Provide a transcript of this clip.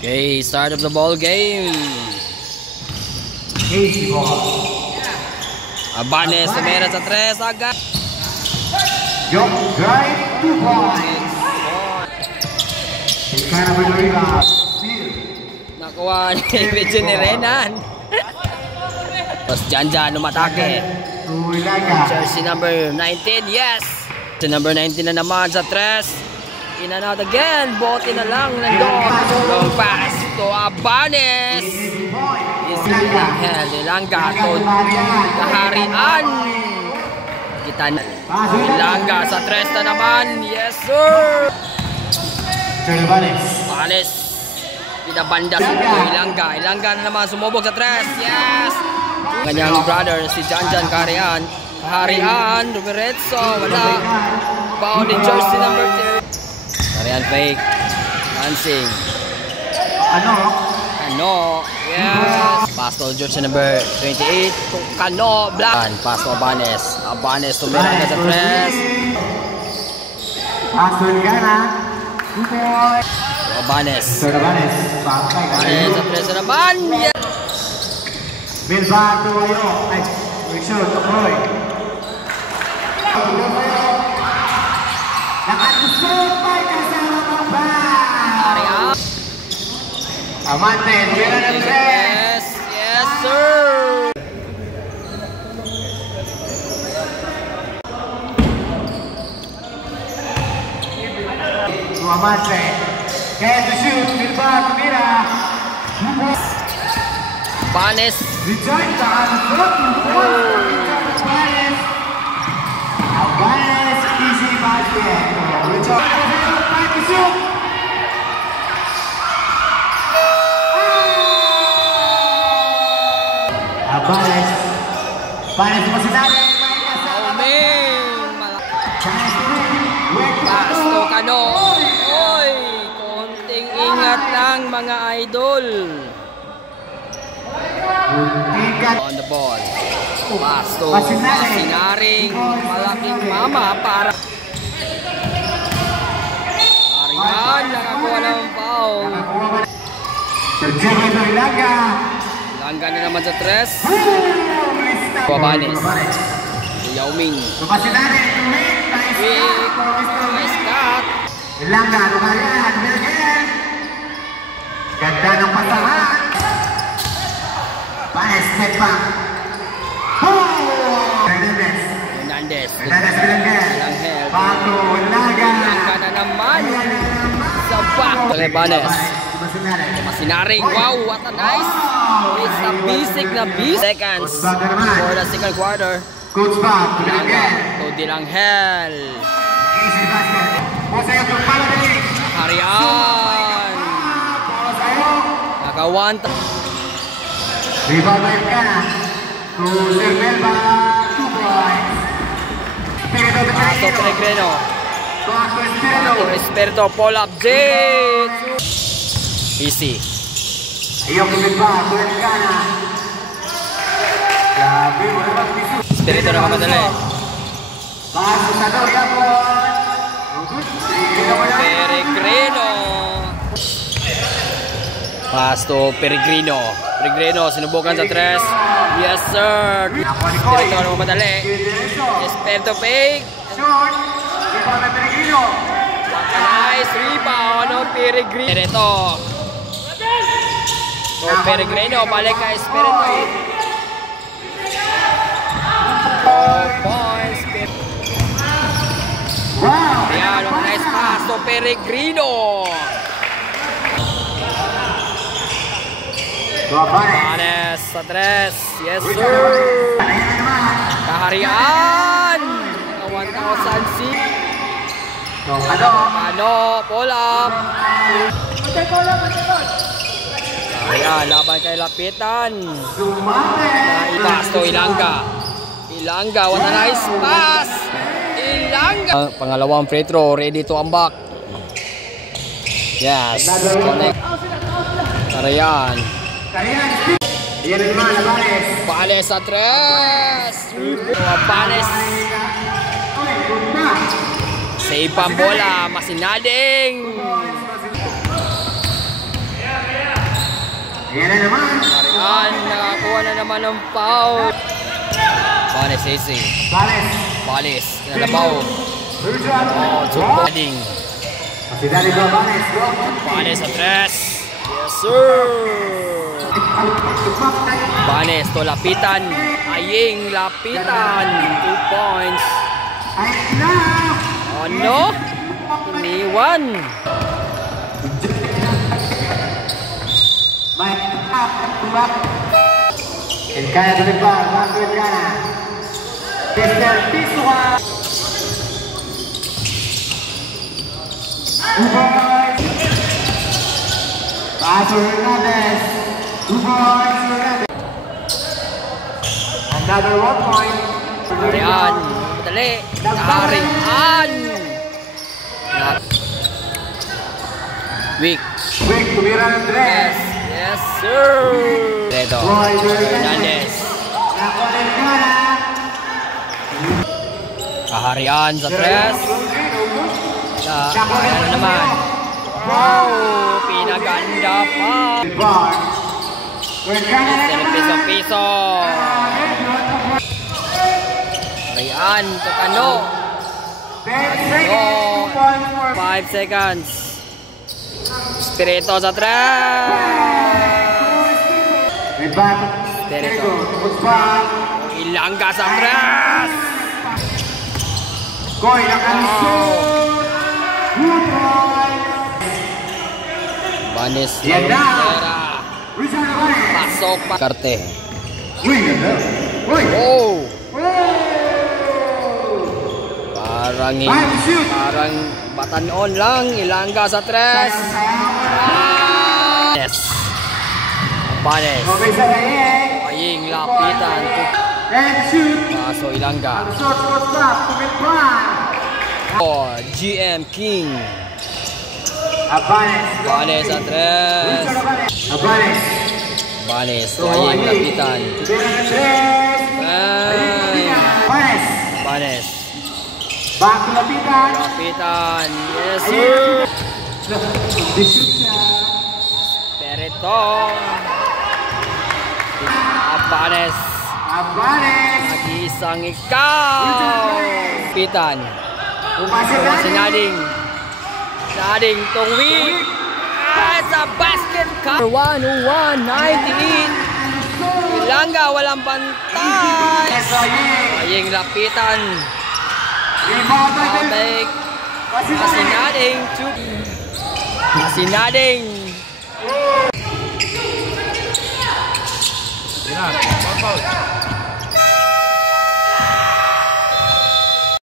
Okay, start of the ball game. Abanes tumira sa 3 agad. Yung drive 2 points. Nakuha ni Vicente ni Renan. Tapos Janjan umatake. Jersey number 19, yes. Jersey number 19 na naman sa 3. In and out again. Bote na lang nandun. Long pass to Abanes. Ilangga to Kaharian. Kita na. Ilangga sa 3 na naman. Yes sir. Abanes. Pinabanda sa Ilangga. Ilangga na naman sumubog sa 3. Yes. Kanyang brother si Janjan Kaharian. Kaharian. Dumiretso. Wala. Foul in jersey number 2. Kaharian fake. Dancing. Kano. Yes. Pass to jersey number 28. Kano. Black. Pass to Abanes. Abanes tumira na sa 3. Pass to Ligana. Abanes. Abanes sa 3 naman. Yes. Bilbao Ayo. Ay, Richard Tokoy. Nakatusok pa kasama ng ba. Amante, pera ng Yes, yes sir. Amante. Kaya to shoot, Bilbao tumira. Abanes. Rejoin the Abanes, easy basket. Rejoin to shoot. Abanes masih narik. Pasto Kano. Oy, konting ingat lang mga idol. On the ball. Pasto Masinaring. Malaking mama para Kaharian nakakuha ng foul. Ilangga na naman sa 3. Abanes. Yao Ming. Nice cut. Ilangga, lumayan. Ganda ng pasahan. Paes, step back. Hernandez. Langhel. Bato, Ilangga na naman. Sa back. Abanes. Masinaring. Wow, what a nice. It's a basic na seconds for the second quarter. Coach back. Cody Langhel. Easy basket. Masaya yung palagay. Kaharian. Nakawanta. Rebound by Kana. To Silvelba. 2 points. Pasto Peregrino. Pasto Esperto. Pull up. Jade. Easy. Ayaw Silvelba. To Kana. Grabe mo naman. Esperto na kamadali. Paso sa Doriapon. Peregrino. Pasto Peregrino. Peregrino sinubukan sa 3. Yes sir. Esperto na kamadali. Esperto fake. Short. Rebound na Peregrino. Nice rebound of Peregrino. Esperto. Peregrino balik ka Esperto. 4 points. Wow! Ayan, nice pass to Peregrino. Abanes sa 3. Yes sir. Kaharian. 1,000 C. Ano? Pull up. Kaharian, laban kay Lapitan. Pass to Ilangga. Ilangga, what a nice pass. Ilangga. Pangalawang free throw, ready to ambak. Yes, connect. Kaharian. Abanes sa 3. Abanes. Save pang bola, Masinading. Ayan na naman. Marian, nakakuha na naman ng foul. Banes, AC. Banes. Balis, kinalabaw. Oh, Jukading. Masidali ko, Banes. Go. Banes sa tres. Yes, sir. Banes to lapitan. Aying lapitan. 2 points. Ay na. Oh no. Iniwan. May back. Elkana sa Bilbao. Back to Elkana. Mr. Pisuha. Paso Hernandez. 2 points Hernandez. Another 1 point. Marian. Madali. Harian. Weak. Quick, tumira ng Yes. tres. Yes, sir. Redo. Hernandez. Nakuha ng Elkana. Kaharian sa tres. Kaya na naman. Wow! Pinaganda pa. Bar. Elkana. Piso-piso. Rian, Tocano. 5 seconds. Espirito sa tres. Espirito. Ilangga sa tres. Koy, nakalusot. Good point. Banis. Yan na. Rivera. Pasok pa. Karte. Uy, ganda. Uy. Oh! Oh. Parang Shoot. parang batanon lang. Ilangga sa tres. Yes. Banes. Okay sa kanya. Aying lapitan. And shoot. Kaso Ilangga. Short stop. Commit one. Oh, GM King. Abanes. Banes sa tres. Abanes. Banes. Aying lapitan. Ay. Abanes. Banes. Back to lapitan. Lapitan. Yes, sir. Shoot siya. Perito. Banes. Abanes. Nag-iisang ikaw. Lapitan. Umasa Sinading. Sinading tuwing. Sa basket ka. 101-98. Ilangga walang bantay. Aying lapitan. Abek. Sinading. Sinading. Sina,